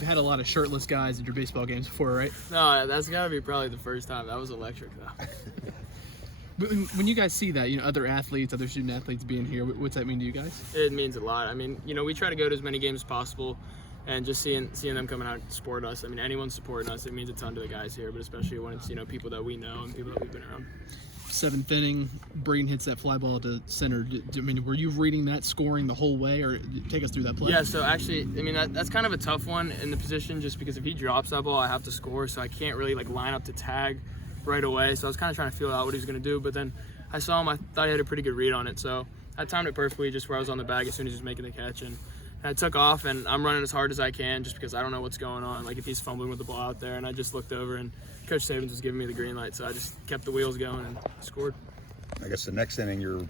You've had a lot of shirtless guys at your baseball games before, right? No, that's got to be probably the first time. That was electric, though. But when you guys see that, other athletes, other student athletes being here, what's that mean to you guys? It means a lot. I mean, we try to go to as many games as possible, and just seeing them coming out to support us. I mean, anyone supporting us, it means a ton to the guys here, but especially when it's, people that we know and people that we've been around. 7th inning, Braden hits that fly ball to center. Were you reading that scoring the whole way, or take us through that play? Yeah, so actually, that's kind of a tough one in the position, just because if he drops that ball, I have to score, so I can't really line up to tag right away. So I was kind of trying to feel out what he was going to do, but then I saw him. I thought he had a pretty good read on it, so I timed it perfectly, just where I was on the bag as soon as he was making the catch, and I took off, and I'm running as hard as I can, just because I don't know what's going on, if he's fumbling with the ball out there, and I just looked over, and Coach Sabins was giving me the green light, so I just kept the wheels going and scored. I guess the next inning you're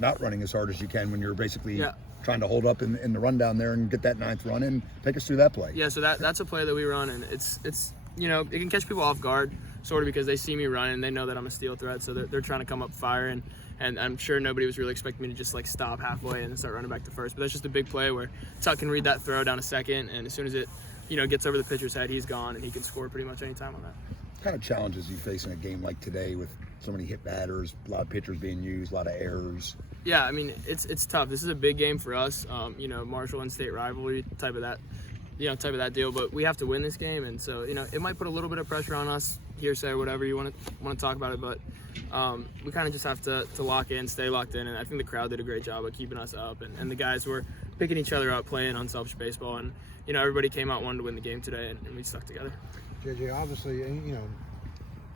not running as hard as you can when you're basically trying to hold up in the run down there and get that 9th run in. Take us through that play. Yeah, so that's a play that we run, and it's it can catch people off guard, sort of, because they see me run and they know that I'm a steal threat, so they're trying to come up firing, and I'm sure nobody was really expecting me to just stop halfway and start running back to first. But that's just a big play where Tuck can read that throw down to second, and as soon as it gets over the pitcher's head, he's gone, and he can score pretty much any time on that. What kind of challenges you face in a game like today with so many hit batters, a lot of pitchers being used, a lot of errors? Yeah, I mean, it's tough. This is a big game for us. Marshall and state rivalry type of that deal. But we have to win this game, and so it might put a little bit of pressure on us, hearsay or whatever you want to talk about it. But we kind of just have to lock in, stay locked in, and I think the crowd did a great job of keeping us up, and the guys were picking each other up, playing unselfish baseball, and everybody came out wanting to win the game today, and we stuck together. JJ, obviously,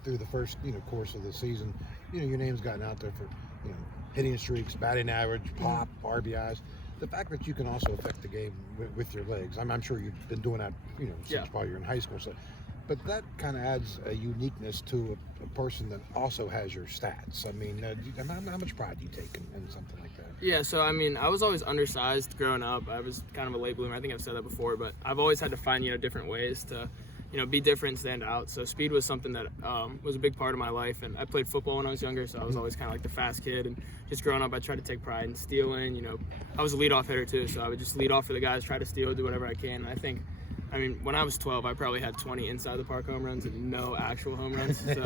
through the first course of the season, your name's gotten out there for hitting streaks, batting average, pop, RBIs. The fact that you can also affect the game with your legs, I'm sure you've been doing that since while you're in high school. So, but that kind of adds a uniqueness to a person that also has your stats. I mean, how much pride do you take in something like that? Yeah, so I was always undersized growing up. I was kind of a late bloomer. I think I've said that before, but I've always had to find different ways to be different, stand out. So speed was something that was a big part of my life, and I played football when I was younger, so I was always kind of the fast kid, and just growing up I tried to take pride in stealing. I was a leadoff hitter too, so I would just lead off for the guys, try to steal, do whatever I can. And I think, when I was 12, I probably had 20 inside the park home runs and no actual home runs. So,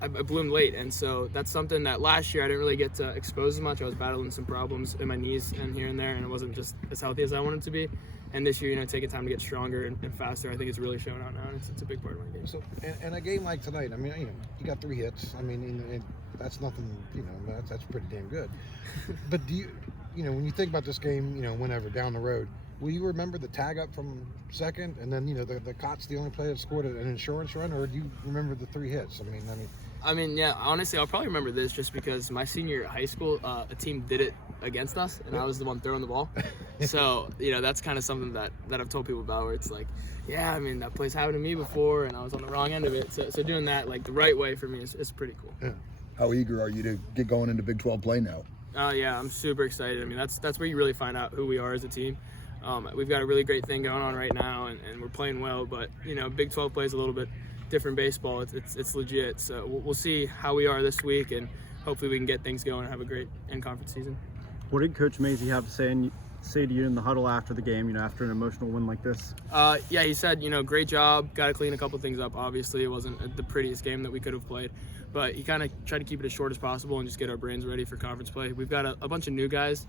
I bloomed late, and so that's something that last year I didn't really get to expose as much. I was battling some problems in my knees and here and there, and it wasn't just as healthy as I wanted to be. And this year, taking time to get stronger and faster, I think it's really showing out now, and it's a big part of my game. So, and a game like tonight, you got 3 hits. That's nothing, that's pretty damn good. But do you, when you think about this game, whenever down the road, will you remember the tag up from second, and then the Cott's the only player that scored an insurance run, or do you remember the 3 hits? Yeah, honestly, I'll probably remember this just because my senior year at high school, a team did it against us, and I was the one throwing the ball. So, that's kind of something that I've told people about, where it's that play's happened to me before, and I was on the wrong end of it. So doing that, the right way for me is pretty cool. Yeah. How eager are you to get going into Big 12 play now? Yeah, I'm super excited. That's where you really find out who we are as a team. We've got a really great thing going on right now, and we're playing well, but, Big 12 plays a little bit different baseball. It's legit. So we'll see how we are this week, and hopefully we can get things going and have a great in-conference season. What did Coach Mazey have to say to you in the huddle after the game, after an emotional win like this? Yeah, he said, great job. Got to clean a couple things up. Obviously, it wasn't the prettiest game that we could have played, but he kind of tried to keep it as short as possible and just get our brains ready for conference play. We've got a bunch of new guys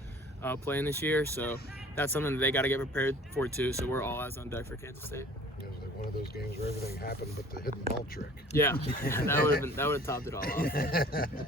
playing this year, so that's something that they got to get prepared for too. So we're all eyes on deck for Kansas State. It was one of those games where everything happened but the hidden ball trick. Yeah, that would have topped it all off.